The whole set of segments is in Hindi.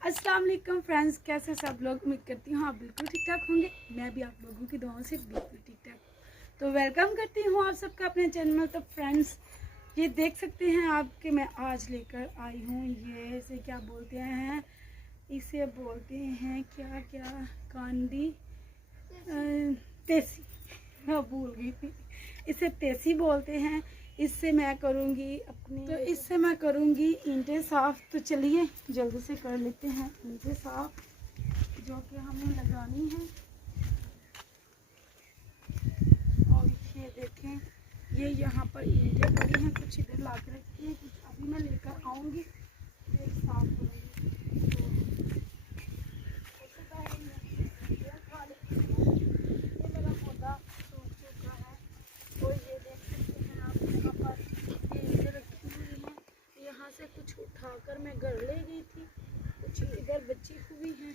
अस्सलाम वालेकुम फ्रेंड्स, कैसे सब लोग। उम्मीद करती हूँ आप बिल्कुल ठीक ठाक होंगे। मैं भी आप लोगों की दुआओं से बिल्कुल ठीक ठाक। तो वेलकम करती हूँ आप सबका अपने चैनल। तो फ्रेंड्स, ये देख सकते हैं आप कि मैं आज लेकर आई हूँ, ये इसे क्या बोलते हैं, इसे बोलते हैं क्या क्या कांदी तेसी, हाँ भूल गई थी। इसे तेसी बोलते हैं। इससे मैं करूँगी ईंटें साफ़। तो चलिए जल्दी से कर लेते हैं ईंटें साफ़ जो कि हमें लगानी है। और ये देखें, ये यहाँ पर ईंटें पड़ी हैं, कुछ इधर ला के रखी हैं, कुछ अभी मैं लेकर आऊँगी फिर साफ़ करूँगी। से कुछ उठाकर मैं घर ले गई थी, कुछ इधर बची हुई हैं,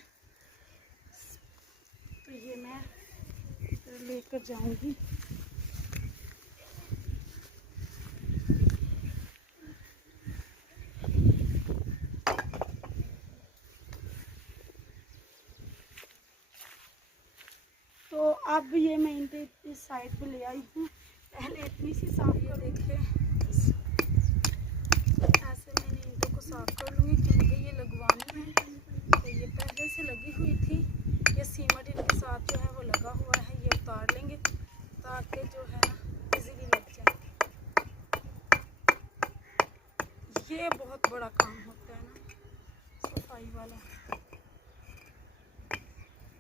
तो ये मैं इधर लेकर जाऊंगी। तो अब ये मैं इस साइड पे ले आई हूँ। पहले इतनी सी साफ कर देखें, ऐसे मैंने ईंटों को साफ कर लूँगी क्योंकि ये लगवानी है। तो ये पहले से लगी हुई थी, ये सीमेंट इनके साथ जो है वो लगा हुआ है, ये उतार लेंगे ताकि जो है ना इजीली लग जाए। ये बहुत बड़ा काम होता है ना सफाई वाला।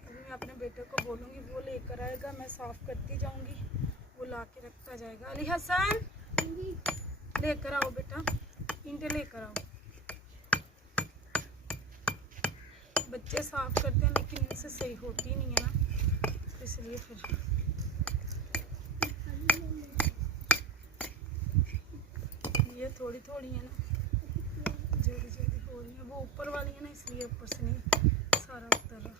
अभी मैं अपने बेटे को बोलूँगी, वो लेकर आएगा, मैं साफ़ करती जाऊँगी, वो ला के रखता जाएगा। अली हसन, लेकर आओ बेटा, ईंटें लेकर आओ। बच्चे साफ़ करते हैं लेकिन इनसे सही होती नहीं है ना, इसलिए फिर ये थोड़ी थोड़ी है ना, जल्दी जल्दी हो रही है। वो ऊपर वाली है ना, इसलिए ऊपर से नहीं सारा उतर रहा।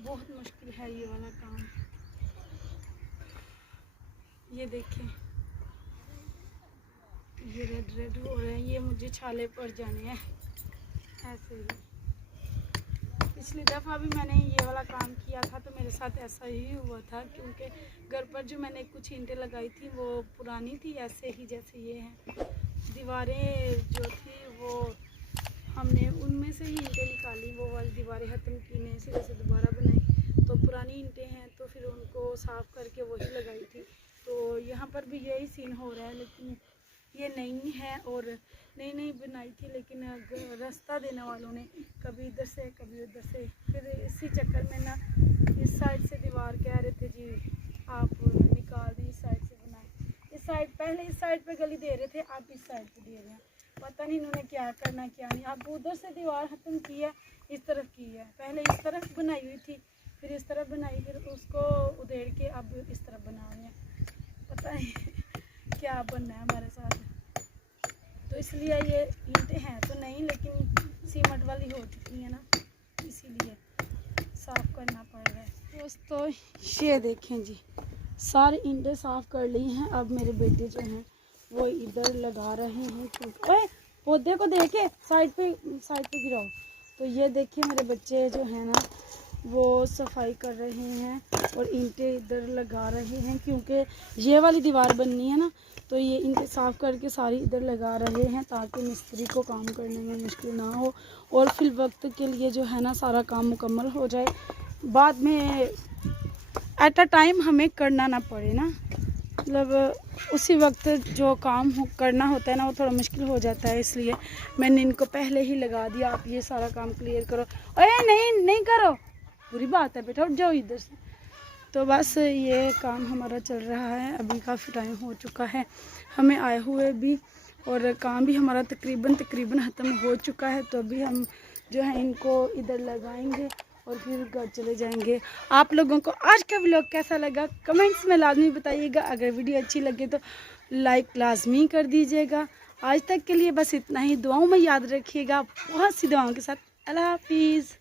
बहुत मुश्किल है ये वाला काम। ये देखें, ये रेड रेड हो रहे हैं, ये मुझे छाले पड़ जाने हैं ऐसे ही। पिछली दफ़ा भी मैंने ये वाला काम किया था तो मेरे साथ ऐसा ही हुआ था, क्योंकि घर पर जो मैंने कुछ ईंटें लगाई थी वो पुरानी थी, ऐसे ही जैसे ये हैं। दीवारें जो थी हमने उनमें से ही ईंटें निकाली, वो वाली दीवारें ख़त्म की, नए सिरे से दोबारा बनाई। तो पुरानी ईंटें हैं तो फिर उनको साफ़ करके वही लगाई थी। तो यहाँ पर भी यही सीन हो रहा है, लेकिन ये नई है और नई नई बनाई थी, लेकिन रास्ता देने वालों ने कभी इधर से कभी उधर से, फिर इसी चक्कर में ना इस साइड से दीवार कह रहे थे जी आप निकाल दें, इस साइड से बनाए। इस साइड पहले इस साइड पे गली दे रहे थे, आप इस साइड पे दे रहे हैं। पता नहीं इन्होंने क्या करना क्या नहीं। अब उधर से दीवार ख़त्म की है, इस तरफ की है। पहले इस तरफ बनाई हुई थी, फिर इस तरफ बनाई, फिर उसको उधेड़ के अब इस तरफ बना रहे हैं। पता नहीं क्या बनना है हमारे साथ। तो इसलिए ये ईंटें हैं तो नहीं, लेकिन सीमेंट वाली हो चुकी है ना, इसीलिए साफ़ करना पड़ रहा है। दोस्तों ये देखें जी, सारे ईंटें साफ़ कर ली हैं। अब मेरे बेटे जो हैं वो इधर लगा रहे हैं, क्योंकि ओए पौधे को देखे साइड पे गिराओ। तो ये देखिए मेरे बच्चे जो हैं ना वो सफाई कर रहे हैं और ईंटें इधर लगा रहे हैं, क्योंकि ये वाली दीवार बननी है ना, तो ये ईंटें साफ़ करके सारी इधर लगा रहे हैं ताकि मिस्त्री को काम करने में मुश्किल ना हो और फिर वक्त के लिए जो है ना सारा काम मुकम्मल हो जाए, बाद में एट अ टाइम हमें करना ना पड़े ना। मतलब उसी वक्त जो काम करना होता है ना वो थोड़ा मुश्किल हो जाता है, इसलिए मैंने इनको पहले ही लगा दिया, आप ये सारा काम क्लियर करो। अरे नहीं करो, बुरी बात है बेटा, उठ जाओ इधर से। तो बस ये काम हमारा चल रहा है, अभी काफ़ी टाइम हो चुका है हमें आए हुए भी, और काम भी हमारा तकरीबन ख़त्म हो चुका है। तो अभी हम जो है इनको इधर लगाएंगे और फिर घर चले जाएंगे। आप लोगों को आज का व्लॉग कैसा लगा कमेंट्स में लाजमी बताइएगा। अगर वीडियो अच्छी लगे तो लाइक लाजमी कर दीजिएगा। आज तक के लिए बस इतना ही, दुआओं में याद रखिएगा, बहुत सी दुआओं के साथ। अल्लाह हाफिज़।